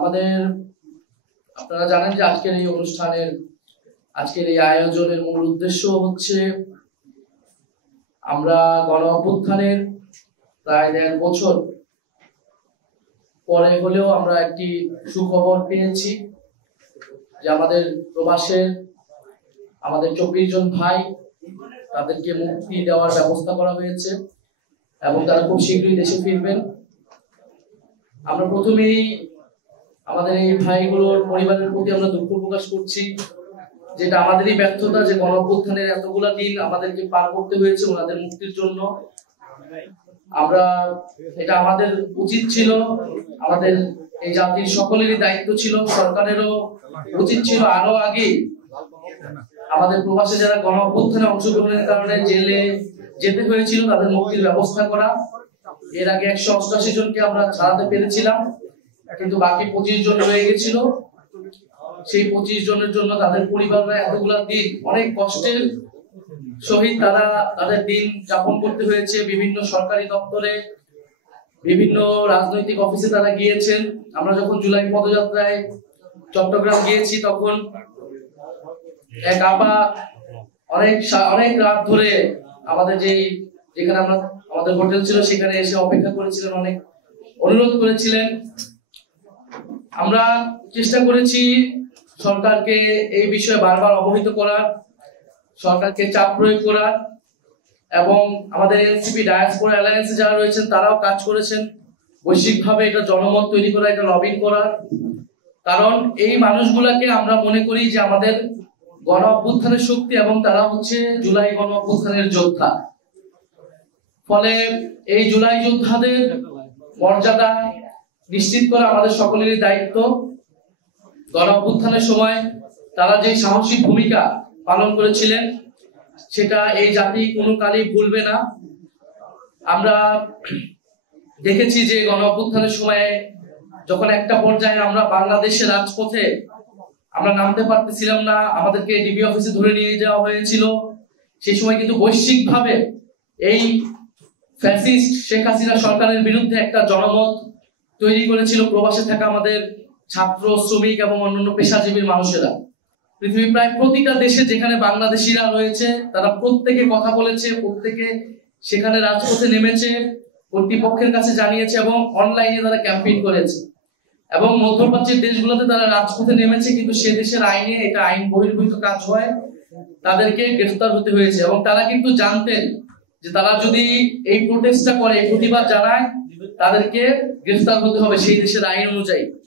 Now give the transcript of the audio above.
আমাদের আপনারা জানেন যে আজকের এই আয়োজনের মূল উদ্দেশ্য হচ্ছে আমরা গণ অভ্যুত্থানের প্রায় 1.5 বছর পরে হলেও আমরা একটি সুখবর পেয়েছি যে আমাদের প্রবাসের আমাদের 24 জন ভাই তাদেরকে মুক্তি দেওয়ার ব্যবস্থা করা হয়েছে এবং তারা খুব শীঘ্রই দেশে ফিরবেন। আমরা প্রথমেই আমাদের এই ভাইগুলোর পরিবারের প্রতি আমরা দুঃখ প্রকাশ করছি, যেটা আমাদেরই ব্যর্থতা যে গণ অভ্যুত্থানের এতগুলা দিন আমাদেরকে পার করতে হয়েছে ওনাদের মুক্তির জন্য। এটা আমাদের উচিত ছিল, আমাদের এই জাতির সকলেরই দায়িত্ব ছিল, সরকারেরও উচিত ছিল আরো আগে আমাদের প্রবাসে যারা গণ অভ্যুত্থানে অংশগ্রহণের কারণে জেলে যেতে হয়েছিল তাদের মুক্তির ব্যবস্থা করা। এর আগে 188 জনকে আমরা ছাড়াতে পেরেছিলাম, কিন্তু বাকি 25 জন রয়ে গেছিল। সেই 25 জনের জন্য তাদের পরিবাররা এতগুলা দিন অনেক কষ্টের সহিত তারা তাদের দিন যাপন করতে হয়েছে। বিভিন্ন সরকারি দপ্তরে, বিভিন্ন রাজনৈতিক অফিসে তারা গিয়েছেন। আমরা যখন জুলাই পদযাত্রায় চট্টগ্রাম গিয়েছি তখন এক আপা অনেক রাত ধরে যেখানে আমাদের হোটেল ছিল সেখানে এসে অপেক্ষা করেছিলেন, অনেক অনুরোধ করেছিলেন। আমরা চেষ্টা করেছি সরকারকে এই বিষয়ে বারবার অবহিত করার, সরকারকে চাপ প্রয়োগ করার, এবং আমাদের এনসিপি ডায়াসপোরা অ্যালায়েন্সে যারা রয়েছেন তারাও কাজ করেছেন বৈশ্বিকভাবে এটা জনমত তৈরি করা, এটা লবিং করার। কারণ এই মানুষগুলাকে আমরা মনে করি যে আমাদের গণ অভ্যুত্থানের শক্তি এবং তারা হচ্ছে জুলাই গণ অভ্যুত্থানের যোদ্ধা। ফলে এই জুলাই যোদ্ধাদের মর্যাদা নিশ্চিত করা আমাদের সকলেরই দায়িত্ব। গণ অভ্যুত্থানের সময় তারা যে সাহসী ভূমিকা পালন করেছিলেন সেটা এই জাতি কোনো কালই ভুলবে না। আমরা দেখেছি যে গণ অভ্যুত্থানের সময়ে যখন একটা পর্যায়ে আমরা বাংলাদেশের রাজপথে আমরা নামতে পারতেছিলাম না, আমাদেরকে ডিবি অফিসে ধরে নিয়ে যাওয়া হয়েছিল, সেই সময় কিন্তু বৈশ্বিকভাবে এই ফ্যাসিস্ট শেখ হাসিনা সরকারের বিরুদ্ধে একটা জনমত তৈরি করেছিল প্রবাসে থাকা আমাদের ছাত্র, শ্রমিক এবং অন্যান্য পেশাজীবীর মানুষেরা। পৃথিবীর প্রায় প্রতিটা দেশে যেখানে বাংলাদেশিরা রয়েছে তারা প্রত্যেকে কথা বলেছে, প্রত্যেকে সেখানে রাজপথে নেমেছে, কর্তৃপক্ষের কাছে জানিয়েছে এবং অনলাইনে তারা ক্যাম্পেইন করেছে। এবং মধ্যপ্রাচ্যের দেশগুলোতে তারা রাজপথে নেমেছে, কিন্তু সে দেশের আইনে এটা আইন বহির্ভূত কাজ হয়, তাদেরকে গ্রেফতার হতে হয়েছে। এবং তারা কিন্তু জানতেন যে তারা যদি এই প্রোটেস্টটা করে, প্রতিবাদ জানায়, তাদেরকে গ্রেফতার হতে হবে সেই দেশের আইন অনুযায়ী।